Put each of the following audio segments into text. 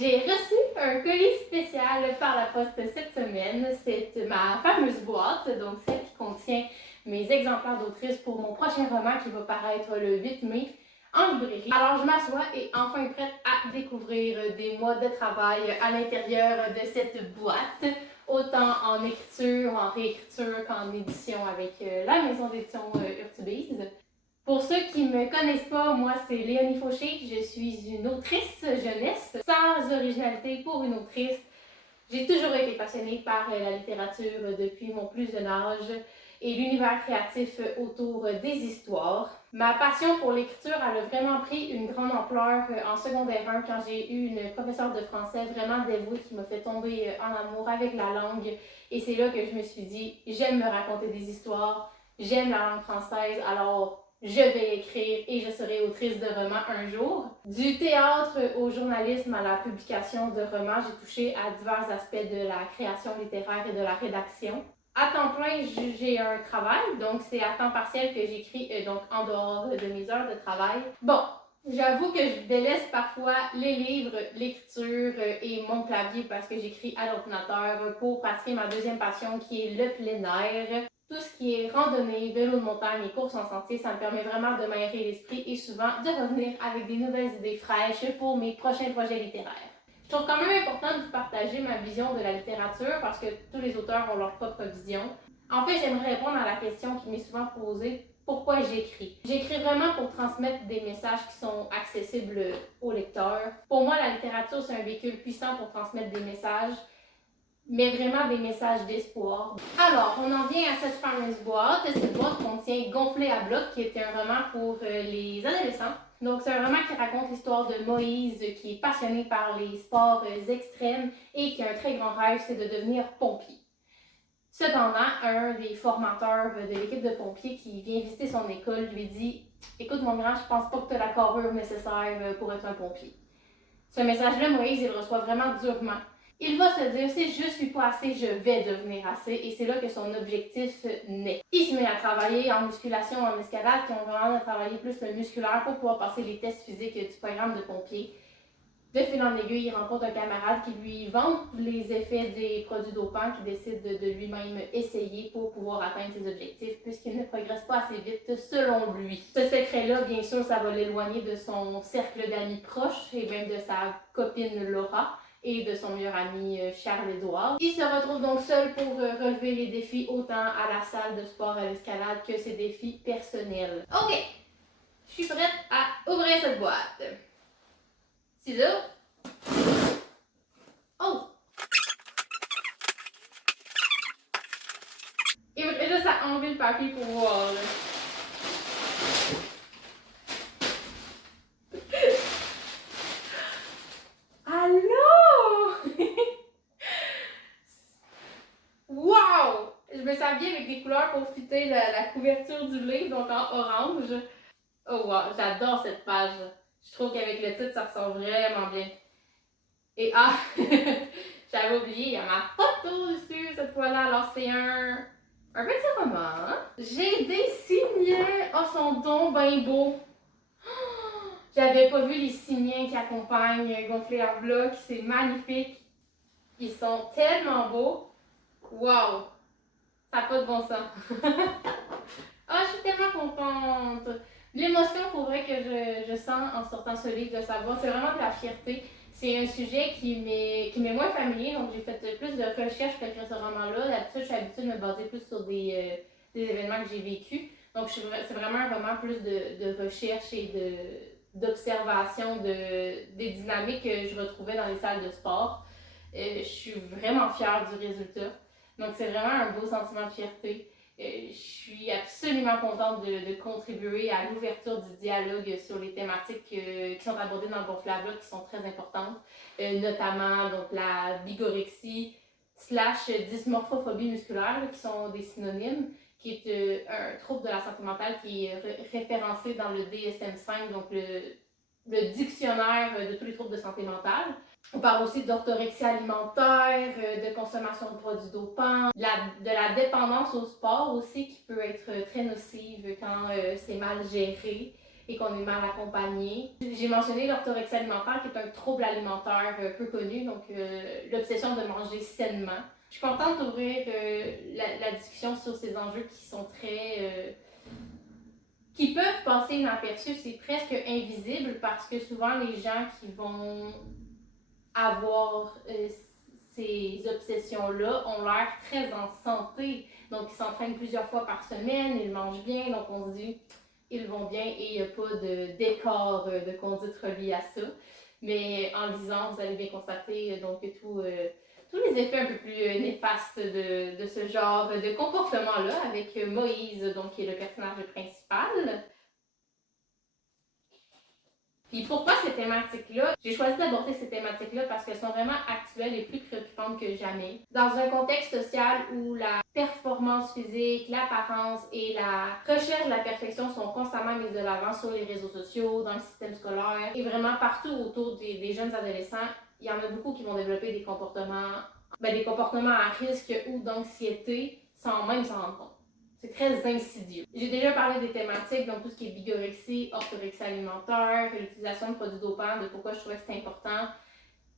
J'ai reçu un colis spécial par la poste cette semaine. C'est ma fameuse boîte, donc celle qui contient mes exemplaires d'autrice pour mon prochain roman qui va paraître le 8 mai en librairie. Alors je m'assois et enfin prête à découvrir des mois de travail à l'intérieur de cette boîte, autant en écriture, en réécriture qu'en édition avec la maison d'édition Urtubise. Pour ceux qui ne me connaissent pas, moi c'est Léonie Fauché, je suis une autrice jeunesse, sans originalité pour une autrice. J'ai toujours été passionnée par la littérature depuis mon plus jeune âge et l'univers créatif autour des histoires. Ma passion pour l'écriture elle a vraiment pris une grande ampleur en secondaire 1 quand j'ai eu une professeure de français vraiment dévouée qui m'a fait tomber en amour avec la langue. Et c'est là que je me suis dit, j'aime me raconter des histoires, j'aime la langue française, alors je vais écrire et je serai autrice de romans un jour. Du théâtre au journalisme à la publication de romans, j'ai touché à divers aspects de la création littéraire et de la rédaction. À temps plein, j'ai un travail, donc c'est à temps partiel que j'écris, donc en dehors de mes heures de travail. Bon, j'avoue que je délaisse parfois les livres, l'écriture et mon clavier parce que j'écris à l'ordinateur pour pratiquer ma deuxième passion qui est le plein air. Tout ce qui est randonnée, vélo de montagne et course en sentier, ça me permet vraiment de m'aérer l'esprit et souvent de revenir avec des nouvelles idées fraîches pour mes prochains projets littéraires. Je trouve quand même important de vous partager ma vision de la littérature parce que tous les auteurs ont leur propre vision. En fait, j'aimerais répondre à la question qui m'est souvent posée, pourquoi j'écris? J'écris vraiment pour transmettre des messages qui sont accessibles aux lecteurs. Pour moi, la littérature, c'est un véhicule puissant pour transmettre des messages, mais vraiment des messages d'espoir. Alors, on en vient à cette fameuse boîte. Cette boîte contient Gonflé à bloc, qui est un roman pour les adolescents. Donc, c'est un roman qui raconte l'histoire de Moïse, qui est passionné par les sports extrêmes et qui a un très grand rêve, c'est de devenir pompier. Cependant, un des formateurs de l'équipe de pompiers qui vient visiter son école lui dit « Écoute mon grand, je pense pas que tu as la carrure nécessaire pour être un pompier. » Ce message-là, Moïse, il le reçoit vraiment durement. Il va se dire, si je suis pas assez, je vais devenir assez, et c'est là que son objectif naît. Il se met à travailler en musculation, en escalade, qui ont vraiment à travailler plus le musculaire pour pouvoir passer les tests physiques du programme de pompier. De fil en aiguille, il rencontre un camarade qui lui vante les effets des produits dopants, qui décide de lui-même essayer pour pouvoir atteindre ses objectifs, puisqu'il ne progresse pas assez vite selon lui. Ce secret-là, bien sûr, ça va l'éloigner de son cercle d'amis proches et même de sa copine Laura et de son meilleur ami Charles-Édouard. Il se retrouve donc seul pour relever les défis autant à la salle de sport à l'escalade que ses défis personnels. Ok, je suis prête à ouvrir cette boîte. Ciseaux. Oh! Il faudrait juste à enlever le papier pour voir. Là. Allô? Wow! Je me suis habillée avec des couleurs pour fitter la couverture du livre, donc en orange. Oh wow, j'adore cette page. Je trouve qu'avec le titre, ça ressort vraiment bien. Et ah, j'avais oublié, il y a ma photo dessus cette fois-là. Alors c'est un petit roman. Hein? J'ai des signets. Oh, son don ben beau. J'avais pas vu les signets qui accompagnent Gonflé à bloc. C'est magnifique. Ils sont tellement beaux. Wow! Ça n'a pas de bon sens. Ah, je suis tellement contente. L'émotion pour vrai que je sens en sortant ce livre de savoir, c'est vraiment de la fierté. C'est un sujet qui m'est moins familier, donc j'ai fait plus de recherches pour écrire ce roman-là. D'habitude, je suis habituée de me baser plus sur des événements que j'ai vécus. Donc, c'est vraiment un roman plus de recherche et d'observation des dynamiques que je retrouvais dans les salles de sport. Je suis vraiment fière du résultat. Donc, c'est vraiment un beau sentiment de fierté. Je suis absolument contente de contribuer à l'ouverture du dialogue sur les thématiques qui sont abordées dans le Gonflé à bloc qui sont très importantes, notamment donc, la bigorexie / dysmorphophobie musculaire, qui sont des synonymes, qui est un trouble de la santé mentale qui est référencé dans le DSM-5, donc le dictionnaire de tous les troubles de santé mentale. On parle aussi d'orthorexie alimentaire, de consommation de produits dopants, de la dépendance au sport aussi qui peut être très nocive quand c'est mal géré. et qu'on est mal accompagné. J'ai mentionné l'orthorexie alimentaire qui est un trouble alimentaire peu connu, donc l'obsession de manger sainement. Je suis contente d'ouvrir la discussion sur ces enjeux qui sont qui peuvent passer inaperçus, c'est presque invisible parce que souvent les gens qui vont avoir ces obsessions-là ont l'air très en santé. Donc, ils s'entraînent plusieurs fois par semaine, ils mangent bien, donc on se dit, ils vont bien et il n'y a pas de décor de conduite relié à ça. Mais en lisant, vous allez bien constater donc tous les effets un peu plus néfastes de ce genre de comportement-là avec Moïse, donc, qui est le personnage principal. Puis pourquoi ces thématiques-là? J'ai choisi d'aborder ces thématiques-là parce qu'elles sont vraiment actuelles et plus préoccupantes que jamais. Dans un contexte social où la performance physique, l'apparence et la recherche de la perfection sont constamment mises de l'avant sur les réseaux sociaux, dans le système scolaire et vraiment partout autour des jeunes adolescents, il y en a beaucoup qui vont développer des comportements à risque ou d'anxiété sans même s'en rendre compte. C'est très insidieux. J'ai déjà parlé des thématiques, donc tout ce qui est bigorexie, orthorexie alimentaire, l'utilisation de produits dopants, de pourquoi je trouvais que c'était important.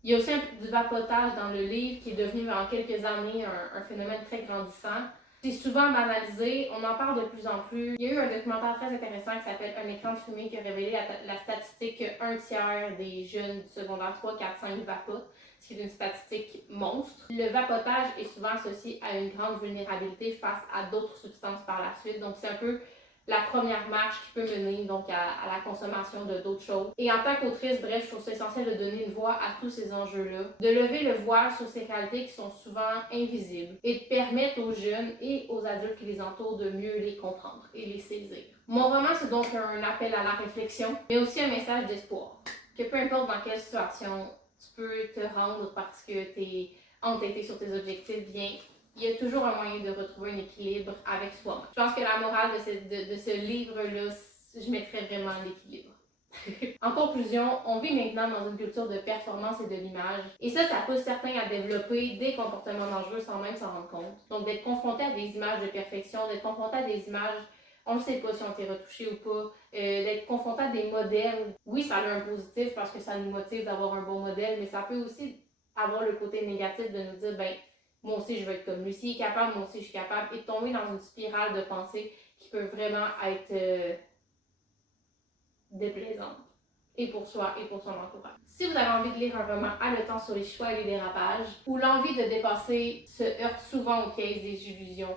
Il y a aussi du vapotage dans le livre qui est devenu en quelques années un phénomène très grandissant. C'est souvent banalisé, on en parle de plus en plus. Il y a eu un documentaire très intéressant qui s'appelle Un écran de fumée qui a révélé la statistique qu'un tiers des jeunes du secondaire 3, 4, 5 vapotent, ce qui est une statistique monstre. Le vapotage est souvent associé à une grande vulnérabilité face à d'autres substances par la suite, donc c'est un peu la première marche qui peut mener donc à la consommation de d'autres choses. Et en tant qu'autrice, bref, je trouve ça essentiel de donner une voix à tous ces enjeux-là, de lever le voile sur ces réalités qui sont souvent invisibles et de permettre aux jeunes et aux adultes qui les entourent de mieux les comprendre et les saisir. Mon roman, c'est donc un appel à la réflexion, mais aussi un message d'espoir. Que peu importe dans quelle situation tu peux te rendre parce que tu es entêté sur tes objectifs, bien, il y a toujours un moyen de retrouver un équilibre avec soi. Je pense que la morale de ce livre-là, je mettrais vraiment l'équilibre. En conclusion, on vit maintenant dans une culture de performance et de l'image. Et ça pousse certains à développer des comportements dangereux sans même s'en rendre compte. Donc d'être confronté à des images de perfection, d'être confronté à des images, on ne sait pas si on été retouché ou pas, d'être confronté à des modèles. Oui, ça a un positif parce que ça nous motive d'avoir un bon modèle, mais ça peut aussi avoir le côté négatif de nous dire, ben, moi aussi je veux être comme lui, s'il est capable, moi aussi je suis capable, et tomber dans une spirale de pensée qui peut vraiment être déplaisante, et pour soi et pour son entourage. Si vous avez envie de lire un roman haletant sur les choix et les dérapages, ou l'envie de dépasser se heurte souvent au piège des illusions,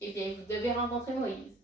eh bien vous devez rencontrer Moïse.